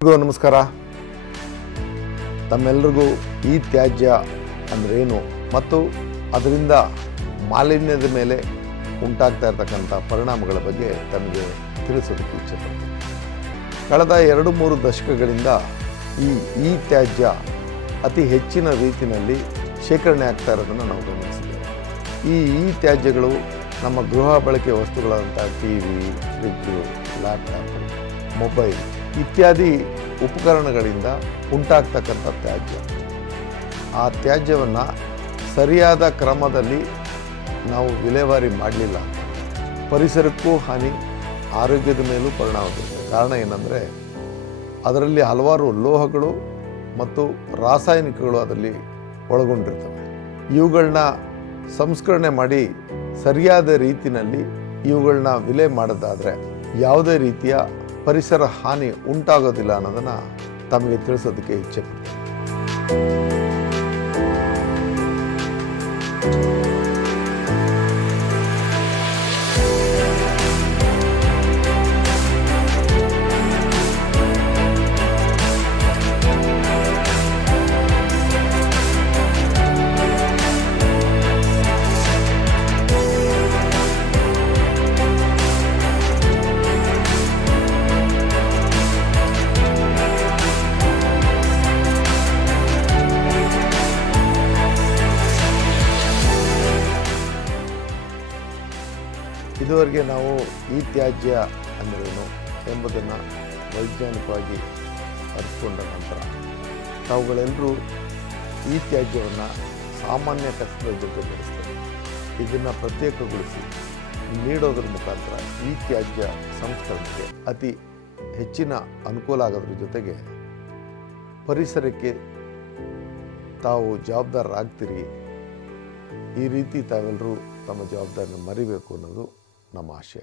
ನಮಸ್ಕಾರ. ತಮ್ಮೆಲ್ಲರಿಗೂ ಈ ತ್ಯಾಜ್ಯ ಅಂದ್ರೇನು ಮತ್ತು ಅದರಿಂದ ಮಾಲಿನ್ಯದ ಮೇಲೆ ಉಂಟಾಗ್ತಾ ಇರತಕ್ಕಂಥ ಪರಿಣಾಮಗಳ ಬಗ್ಗೆ ತಮಗೆ ತಿಳಿಸೋದಕ್ಕೆ ಇಚ್ಛೆಪಡ್ತೀನಿ. ಕಳೆದ 2-3 ದಶಕಗಳಿಂದ ಈ ತ್ಯಾಜ್ಯ ಅತಿ ಹೆಚ್ಚಿನ ರೀತಿಯಲ್ಲಿ ಶೇಖರಣೆ ಆಗ್ತಾ ಇರೋದನ್ನು ನಾವು ಗಮನಿಸಿದ್ದೇವೆ. ಈ ತ್ಯಾಜ್ಯಗಳು ನಮ್ಮ ಗೃಹ ಬಳಕೆ ವಸ್ತುಗಳಾದಂಥ TV, ಫ್ರಿಜ್ಜು, ಲ್ಯಾಪ್ಟಾಪ್, ಮೊಬೈಲ್ ಇತ್ಯಾದಿ ಉಪಕರಣಗಳಿಂದ ಉಂಟಾಗ್ತಕ್ಕಂಥ ತ್ಯಾಜ್ಯ. ಆ ತ್ಯಾಜ್ಯವನ್ನು ಸರಿಯಾದ ಕ್ರಮದಲ್ಲಿ ನಾವು ವಿಲೇವಾರಿ ಮಾಡಲಿಲ್ಲ, ಪರಿಸರಕ್ಕೂ ಹಾನಿ, ಆರೋಗ್ಯದ ಮೇಲೂ ಪರಿಣಾಮ ಬೀರುತ್ತೆ. ಕಾರಣ ಏನಂದರೆ ಅದರಲ್ಲಿ ಹಲವಾರು ಲೋಹಗಳು ಮತ್ತು ರಾಸಾಯನಿಕಗಳು ಅದರಲ್ಲಿ ಒಳಗೊಂಡಿರ್ತವೆ. ಇವುಗಳನ್ನ ಸಂಸ್ಕರಣೆ ಮಾಡಿ ಸರಿಯಾದ ರೀತಿಯಲ್ಲಿ ಇವುಗಳನ್ನ ವಿಲೆ ಮಾಡೋದಾದರೆ ಯಾವುದೇ ರೀತಿಯ ಪರಿಸರ ಹಾನಿ ಉಂಟಾಗೋದಿಲ್ಲ ಅನ್ನೋದನ್ನು ತಮಗೆ ತಿಳಿಸೋದಕ್ಕೆ ಇಚ್ಛೆ ಪಡ್ತೀನಿ. ಇದುವರೆಗೆ ನಾವು ಈ ತ್ಯಾಜ್ಯ ಅಂದ್ರೇನು ಎಂಬುದನ್ನು ವೈಜ್ಞಾನಿಕವಾಗಿ ಅರಿತುಕೊಂಡ ನಂತರ ತಾವುಗಳೆಲ್ಲರೂ ಈ ತ್ಯಾಜ್ಯವನ್ನು ಸಾಮಾನ್ಯ ಕಸದ ಜೊತೆ ಬೆಳೆಸ್ತೇವೆ. ಇದನ್ನು ಪ್ರತ್ಯೇಕಗೊಳಿಸಿ ನೀಡೋದ್ರ ಮುಖಾಂತರ ಈ ತ್ಯಾಜ್ಯ ಸಂಸ್ಕರಣೆಗೆ ಅತಿ ಹೆಚ್ಚಿನ ಅನುಕೂಲ ಆಗೋದ್ರ ಜೊತೆಗೆ ಪರಿಸರಕ್ಕೆ ತಾವು ಜವಾಬ್ದಾರರಾಗ್ತೀರಿ. ಈ ರೀತಿ ತಾವೆಲ್ಲರೂ ತಮ್ಮ ಜವಾಬ್ದಾರಿನ ಮರಿಬೇಕು ಅನ್ನೋದು ನಮ್ಮ ಆಶಯ.